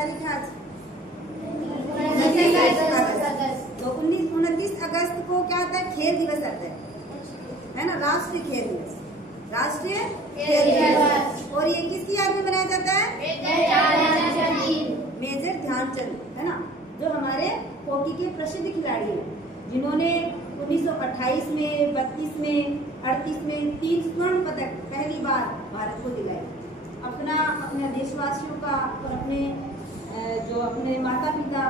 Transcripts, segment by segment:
तारीख है आज? 29 तो 29 अगस्त को क्या आता है? खेल दिवस आता है ना, राष्ट्रीय खेल दिवस, राष्ट्रीय खेल दिवस। और ये किसकी याद में मनाया जाता है? मेजर ध्यानचंद, है ना, जो हमारे हॉकी के प्रसिद्ध खिलाड़ी हैं, जिन्होंने 1928 में, 32 में, 38 में 3 स्वर्ण पदक पहली बार भारत को दिलाए। अपने देशवासियों का और अपने माता पिता,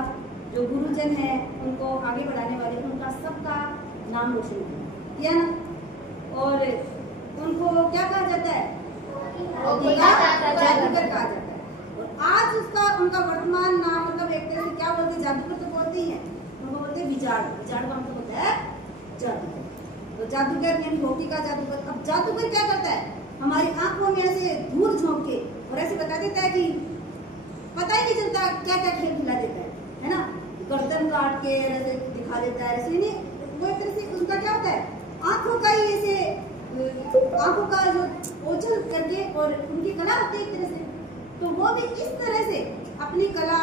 जो गुरुजन हैं, उनको आगे बढ़ाने वाले, उनका सबका नाम रोशन किया ना। और उनको क्या कहा जाता है? हॉकी का जादूगर कहा जाता है। और आज उनका वर्तमान नाम, मतलब एक तरह से क्या बोलते हैं, जादूगर तो बोलते ही हैं, उनको बोलते हैं विजार्ड। विजार्ड का मतलब होता है जादूगर। तो जादूगर यानी हॉकी का जादूगर। अब जादूगर क्या करता है? हमारी आंखों में ऐसे धूल झोंक के और ऐसे बता देता है कि पता ही नहीं चलता क्या क्या खेल खिला देता है ना। गर्दन काट के ऐसे दिखा देता है, ऐसे नहीं, वो एक तरह से उनका क्या होता है, आंखों का ही ऐसे, आंखों का जो ओझल करके, और उनकी कला होती है एक तरह से, तो वो भी इस तरह से अपनी कला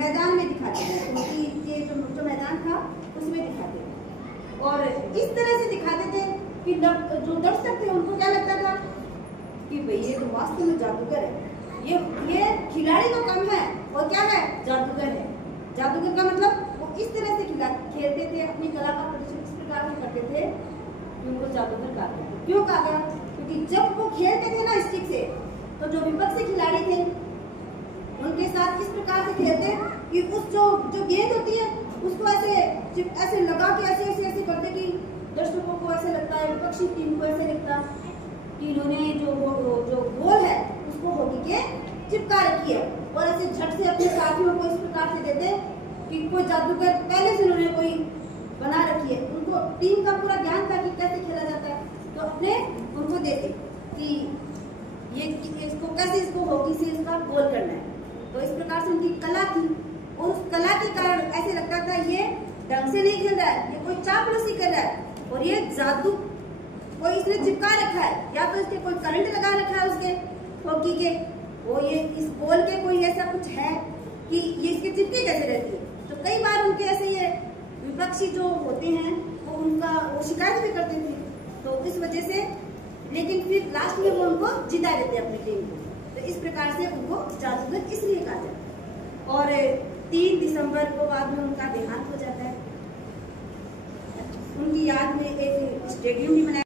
मैदान में दिखाते हैं। क्योंकि ये जो मैदान था उसमें दिखाते हैं, और इस तरह से दिखाते थे कि जो दर्शक थे उनको क्या लगता था कि भाई ये तो वास्तव में जादूगर है, ये खिलाड़ी तो कम है और क्या है, जादूगर है। जादूगर का मतलब वो इस तरह से खेलते थे, अपनी कला का प्रदर्शन इस प्रकार से करते थे कि उनको जादूगर कहा गया। क्यों कहा गया? क्योंकि जब वो खेलते थे ना स्टिक से, तो जो विपक्षी खिलाड़ी थे उनके साथ इस प्रकार से खेलते कि उस जो गेंद होती है उसको ऐसे लगा के ऐसे करते कि दर्शकों को ऐसे लगता है, विपक्षी टीम को ऐसे लगता कि इन्होंने जो गोल है उसको हॉकी के चिपका रखी है, और ऐसे झट से अपने साथियों को इस प्रकार से देते कि कोई जादूगर पहले से उन्होंने कोई बना रखी है। उनको टीम का पूरा ज्ञान था कि कैसे खेला जाता है, तो उनको देते कि इसको कैसे, इसको हॉकी से इसका गोल करना है। तो इस प्रकार से उनकी कला थी, और उस कला के कारण ऐसे लगता था ये ढंग से नहीं खेल रहा है, ये कोई चापलूसी कर रहा है, और ये जादू कोई इसने चिपका रखा है, या तो इसके कोई करंट लगा रखा है उसके हॉकी के, वो ये इस बॉल के कोई ऐसा कुछ है कि ये इसके चिपके कैसे रहती है। तो कई बार उनके ऐसे ये विपक्षी जो होते हैं वो शिकायत भी करते थे, तो इस वजह से, लेकिन फिर लास्ट में वो उनको जिता देते अपनी टीम को। तो इस प्रकार से उनको जादूगर इसलिए कहा जाता है। और 3 दिसंबर को बाद में उनका देहांत हो जाता है। उनकी याद में एक स्टेडियम भी बनाया